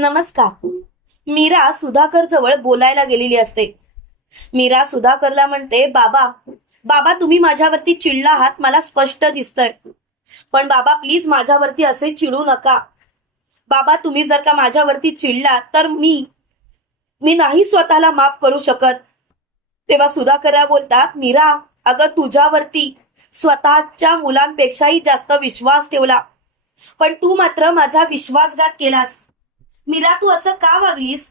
नमस्कार. मीरा सुधाकर जवळ बोलायला गेलेली असते. मीरा सुधाकरला म्हणते बाबा बाबा तुम्ही माझ्यावरती चिडला आहात मला स्पष्ट दिसतंय. पण बाबा प्लीज माझ्यावरती असे चिडू नका. बाबा तुम्ही जर का माझ्यावरती चिडला तर मी मी नाही स्वतःला माफ करू शकत. तेव्हा सुधाकरला बोलतात मीरा अगं तुझ्यावरती स्वतःच्या मुलांपेक्षाही जास्त विश्वास ठेवला. पण तू मात्र माझा विश्वासघात केलास. मीरा तू असं का वागलीस?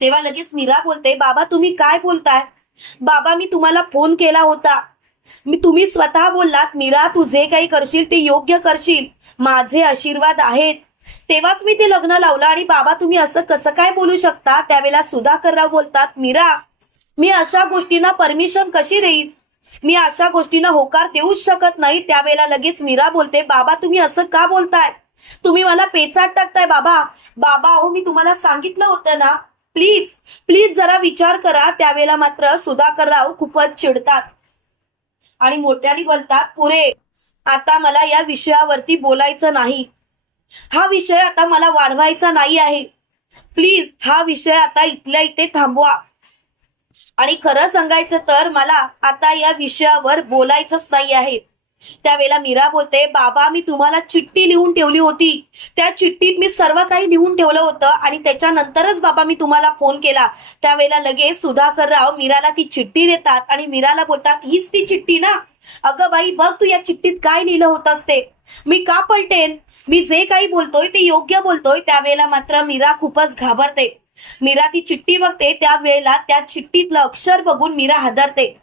तेव्हा लगेच मीरा बोलते बाबा तुम्ही काय बोलताय? बाबा मी तुम्हाला फोन केला होता. मी तुम्ही स्वतः बोललात मीरा तू जे काही करशील ते योग्य करशील. माझे आशीर्वाद आहेत. तेव्हाच मी ते लग्न लावलं आणि बाबा तुम्ही असं कसं काय बोलू शकता? त्यावेळेला सुधाकरराव बोलतात मीरा मी अशा गोष्टींना परमिशन कशी देईन? मी अशा गोष्टींना होकार देऊच शकत नाही. त्यावेळेला लगेच मीरा बोलते बाबा तुम्ही असं का बोलताय? तुम्ही मला पेचाट टाकताय बाबा. बाबा अहो मी तुम्हाला सांगितलं होतं ना. प्लीज प्लीज जरा विचार करा. त्यावेळेला मात्र सुधाकरराव खूपच चिडतात आणि मोठ्याने बोलतात पुरे आता मला या विषयावरती बोलायचं नाही. हा विषय आता मला वाढवायचा नाही आहे. प्लीज हा विषय आता इथल्या इथे थांबवा. आणि खरं सांगायचं तर मला आता या विषयावर बोलायचंच नाही आहे. त्यावेळेला मीरा बोलते बाबा मी तुम्हाला चिठ्ठी लिहून ठेवली होती. त्या चिठ्ठीत मी सर्व काही लिहून ठेवलं होतं आणि त्याच्यानंतरच बाबा मी तुम्हाला फोन केला. त्यावेळेला लगेच सुधाकरराव मीराला ती चिठ्ठी देतात आणि मीराला बोलतात हीच ती चिठ्ठी ना. अगं बाई बघ तू या चिठ्ठीत काय लिहिलं होतंस ते. मी का पलटेन? मी जे काही बोलतोय ते योग्य बोलतोय. त्यावेळेला मात्र मीरा खूपच घाबरते. मीरा ती चिठ्ठी बघते त्यावेळेला त्या चिठ्ठीतलं अक्षर बघून मीरा हादरते.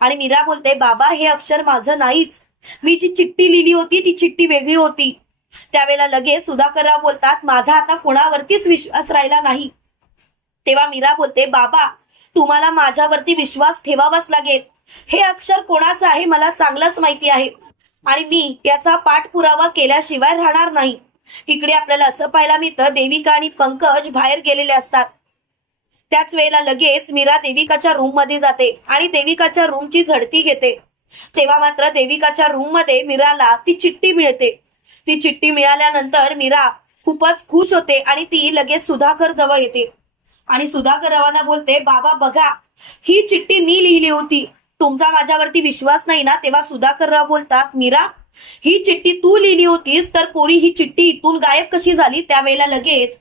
आणि मीरा बोलते बाबा हे अक्षर माझं नाहीच. मी जी चिठ्ठी लिहिली होती ती चिठ्ठी वेगळी होती. त्यावेळेला लगेच सुधाकरराव बोलतात माझा आता कोणावरतीच विश्वास राहिला नाही. तेव्हा मीरा बोलते बाबा तुम्हाला माझ्यावरती विश्वास ठेवावाच लागेल. हे अक्षर कोणाचं आहे मला चांगलंच माहिती आहे. आणि मी याचा पाठपुरावा केल्याशिवाय राहणार नाही. इकडे आपल्याला असं पाहायला मिळतं देविका आणि पंकज बाहेर गेलेले असतात. त्याच वेळेला लगेच मीरा देविकाच्या रूममध्ये जाते आणि देविकाच्या रूमची झडती घेते. तेव्हा मात्र देविकाच्या रूममध्ये मीराला ती चिठ्ठी मिळते. ती चिठ्ठी मिळाल्यानंतर मीरा खूपच खुश होते आणि ती लगेच सुधाकर जवळ येते. आणि सुधाकर रावांना बोलते बाबा बघा ही चिठ्ठी मी लिहिली होती. तुमचा माझ्यावरती विश्वास नाही ना? तेव्हा सुधाकर राव बोलतात मीरा ही चिठ्ठी तू लिहिली होतीस तर पोरी ही चिठ्ठी इथून गायब कशी झाली? त्यावेळेला लगेच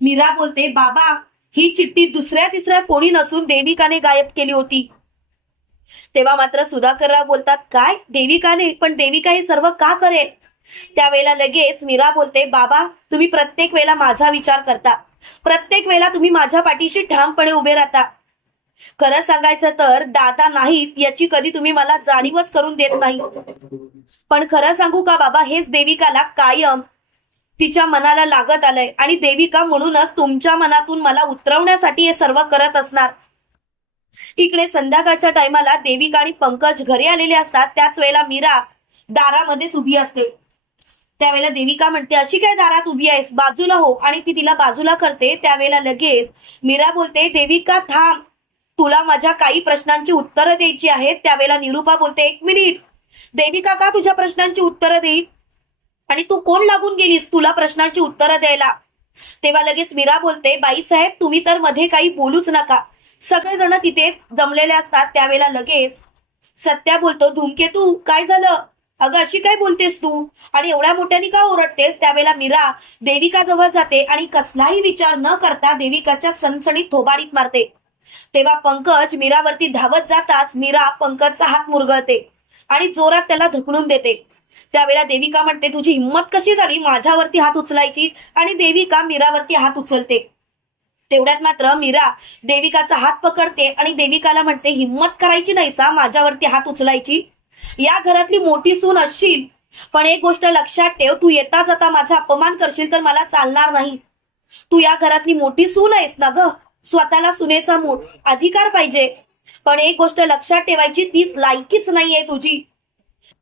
मीरा बोलते बाबा ही चिठ्ठी दुसऱ्या तिसऱ्या कोणी नसून देविकाने गायब केली होती. तेव्हा मात्र सुधाकरराव बोलतात काय? देविकाने पण देविका हे सर्व का करेल? त्यावेळेला लगेच मीरा बोलते बाबा तुम्ही प्रत्येक वेळेला माझा विचार करता. प्रत्येक वेळेला तुम्ही माझ्या पाठीशी ठामपणे उभे राहता. खरं सांगायचं तर दादा नाहीत याची कधी तुम्ही मला जाणीवच करून देत नाही. पण खरं सांगू का बाबा हेच देविकाला कायम तिच्या मनाला लागत आलंय आणि देविका म्हणूनच तुमच्या मनातून मला उतरवण्यासाठी हे सर्व करत असणार. इकडे संध्याकाळच्या टायमाला देविका आणि पंकज घरी आलेले असतात. त्याच वेळेला मीरा दारामध्येच उभी असते. त्यावेळेला देविका म्हणते अशी काय दारात उभी आहेस? बाजूला हो. आणि ती तिला बाजूला करते. त्यावेळेला लगेच मीरा बोलते देविका थांब. तुला माझ्या काही प्रश्नांची उत्तरं द्यायची आहेत. त्यावेळेला निरुपा बोलते एक मिनिट. देविका का तुझ्या प्रश्नांची उत्तरं देईल आणि तू कोण लागून गेलीस तुला प्रश्नांची उत्तरं द्यायला? तेव्हा लगेच मीरा बोलते बाई साहेब तुम्ही तर मध्ये काही बोलूच नका. सगळेजण तिथेच जमलेले असतात त्यावेळेला लगेच सत्या बोलतो धूमकेतू काय झालं? अगं अशी काय बोलतेस तू? आणि एवढ्या मोठ्याने का ओरडतेस? त्यावेळेला मीरा देविका जवळ जाते आणि कसलाही विचार न करता देविकाच्या सणसणीत थोबाडीत मारते. तेव्हा पंकज मीरावरती धावत जाताच मीरा पंकजचा हात मुरगळते आणि जोरात त्याला धकलून देते. त्यावेळेला देविका म्हणते तुझी हिंमत कशी झाली? माझ्यावरती हात उचलायची? आणि देविका मीरावरती हात उचलते. तेवढ्यात मात्र मीरा देविकाचा हात पकडते आणि देविकाला म्हणते हिंमत करायची नाही सा माझ्यावरती हात उचलायची. या घरातली मोठी सून असशील पण एक गोष्ट लक्षात ठेव तू येता जाता माझा अपमान करशील तर मला चालणार नाही. तू या घरातली मोठी सून आहेस ना ग? स्वतःला सुनेचा मोठ अधिकार पाहिजे. पण एक गोष्ट लक्षात ठेवायची तीच लायकीच नाहीये तुझी.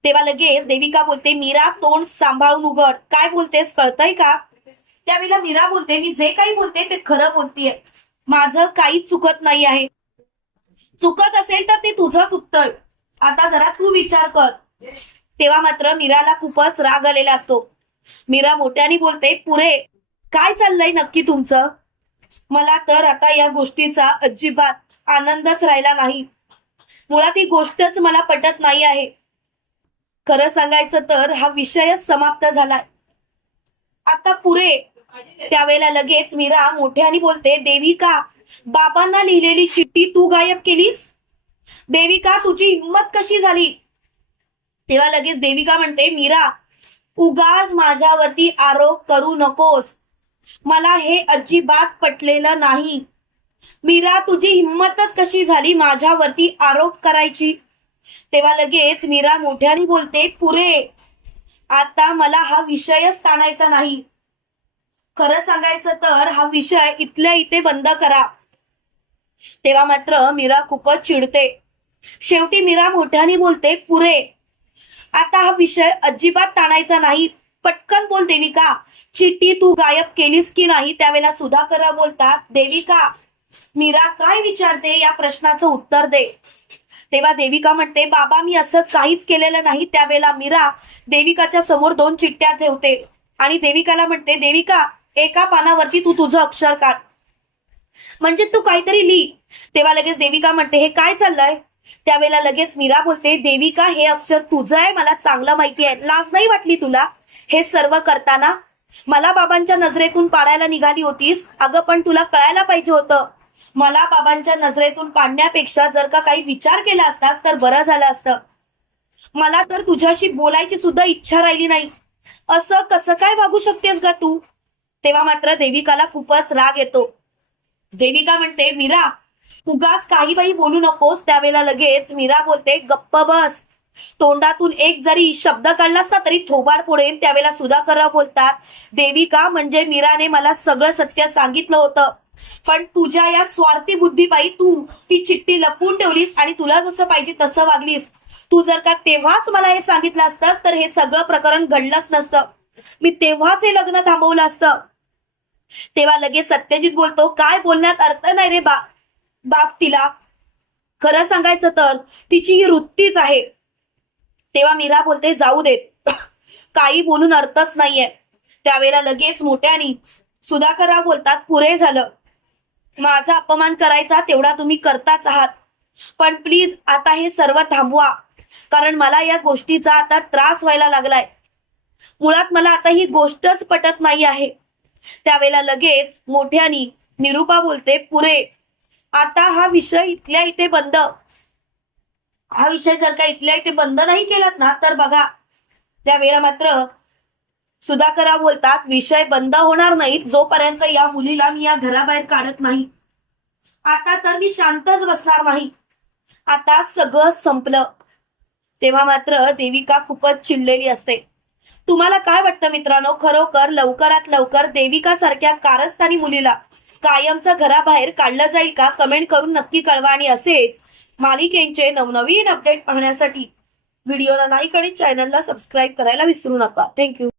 तेव्हा लगेच देविका बोलते मीरा तोंड सांभाळून उघड. काय बोलतेस कळतंय का? त्यावेळेला मीरा बोलते मी जे काही बोलते ते खरं बोलतेय. माझं काहीच चुकत नाही आहे. चुकत असेल तर ते तुझं चुकतंय आता जरा तू विचार कर. तेव्हा मात्र मीराला खूपच राग आलेला असतो. मीरा मोठ्याने बोलते पुरे काय चाललंय नक्की तुमचं? मला तर आता या गोष्टीचा अजिबात आनंदच राहिला नाही. मुळात ही गोष्टच मला पटत नाही आहे. खरं सांगायचं तर हा विषयच समाप्त झालाय. आता पुरे त्यावेळेला लगेच मीरा मोठ्याने बोलते देविका बाबांना लिहिलेली चिठ्ठी तू गायब केलीस? देविका तुझी हिंमत कशी झाली? तेव्हा लगेच देविका म्हणते मीरा उगाच माझ्यावरती आरोप करू नकोस. मला हे अजिबात पटलेलं नाही. मीरा तुझी हिंमतच कशी झाली माझ्यावरती आरोप करायची? तेव्हा लगेच मीरा मोठ्याने बोलते पुरे आता मला हा विषयच ताणायचा नाही. खरं सांगायचं तर हा विषय इथल्या इथे बंद करा. तेव्हा मात्र मीरा खूपच चिडते. शेवटी मीरा मोठ्याने बोलते पुरे आता हा विषय अजिबात ताणायचा नाही. पटकन बोल देविका. चिठ्ठी तू गायब केलीस की नाही त्यावेळेला सुधाकर बोलतात देविका मीरा काय विचारते या प्रश्नाचं उत्तर दे. तेव्हा देविका म्हणते बाबा मी असं काहीच केलेलं नाही. त्यावेळेला मीरा देविकाच्या समोर दोन चिठ्ठ्या ठेवते आणि देविकाला म्हणते देविका एका पानावरती तू तुझं अक्षर काढ. म्हणजे तू काहीतरी लिही. तेव्हा लगेच देविका म्हणते हे काय चाललंय? त्यावेळेला लगेच मीरा बोलते देविका हे अक्षर तुझं आहे मला चांगलं माहिती आहे. लाज नाही वाटली तुला? हे सर्व करताना मला बाबांच्या नजरेतून पाडायला निघाली होतीस? अगं पण तुला कळायला पाहिजे होतं. मला बाबांच्या नजरेतून पाडण्यापेक्षा जर का काही विचार केला असतास तर बरं झालं असतं. मला तर तुझ्याशी बोलायची सुद्धा इच्छा राहिली नाही. असं कसं काय वागू शकतेस का तू? तेव्हा मात्र देविकाला खूपच राग येतो. देविका म्हणते मीरा उगाच काही बाई बोलू नकोस त्यावेळेला लगेच मीरा बोलते गप्प बस. तोंडातून एक जरी शब्द काढलास ना तरी थोबाड फोडेन त्यावेळेला सुधाकरराव बोलतात देविका म्हणजे मीराने मला सगळं सत्य सांगितलं होतं. पण तुझ्या या स्वार्थी बुद्धीपायी तू ती चिठ्ठी लपवून ठेवलीस आणि तुला जसं पाहिजे तसं वागलीस. तू जर का तेव्हाच मला हे सांगितलं असतं तर हे सगळं प्रकरण घडलंच नसतं. मी तेव्हाच हे लग्न थांबवलं असतं. तेव्हा लगेच सत्यजित बोलतो काय बोलण्यात अर्थ नाही रे बा बाप तिला. खरं सांगायचं तर तिची ही वृत्तीच आहे. तेव्हा मीरा बोलते जाऊ देत काही बोलून अर्थच नाहीये. त्यावेळेला लगेच मोठ्यानी सुधाकरराव बोलतात पुरे झालं. माझा अपमान करायचा तेवढा तुम्ही करताच आहात. पण प्लीज आता हे सर्व थांबवा. कारण मला या गोष्टीचा आता त्रास व्हायला लागलाय. मुळात मला आता ही गोष्टच पटत नाही आहे. त्यावेळेला लगेच मोठ्यानी निरुपा बोलते पुरे आता हा विषय इथल्या इथे बंद. हा विषय जर का इथल्या इथे बंद नाही केलात ना तर बघा. त्यावेळेला मात्र सुधाकरा बोलतात विषय बंद होणार नाही जोपर्यंत या मुलीला मी या घराबाहेर काढत नाही. आता तर मी शांतच बसणार नाही. आता सगळं संपलं. तेव्हा मात्र देविका खूपच चिडलेली असते. तुम्हाला काय वाटतं मित्रांनो? खरोखर लवकरात लवकर देविका सारख्या कारस्थानी मुलीला कायमचा घराबाहेर काढलं जाईल का? कमेंट करून नक्की कळवा. आणि असेच मालिकेंचे नवनवीन अपडेट पाहण्यासाठी व्हिडिओला लाईक आणि चॅनलला सबस्क्राईब करायला विसरू नका. थँक्यू